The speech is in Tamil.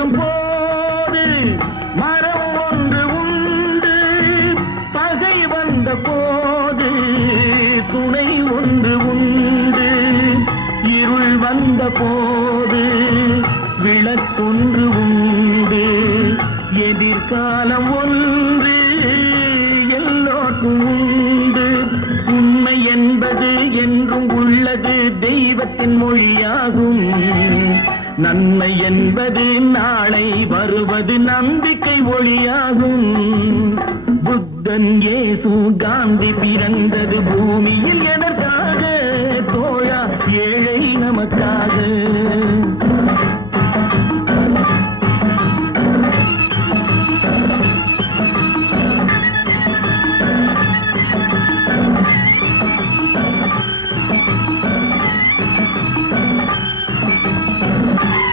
தோன்றும் போது மரம் ஒன்று உண்டு, பகை வந்த போது துணை ஒன்று உண்டு, இருள் வந்த போது விளக்கொன்று உண்டு, எதிர்காலம் ஒன்று எல்லோருக்கும் உண்டு. உண்மை என்பது என்றும் உள்ளது, தெய்வத்தின் மொழியாகும். நன்மை என்பது நாளை வருவது, நம்பிக்கை ஒளியாகும். புத்தன், இயேசு, காந்தி பிறந்தது பூமியில் எதற்காக? தோழா, ஏழை நமக்காக.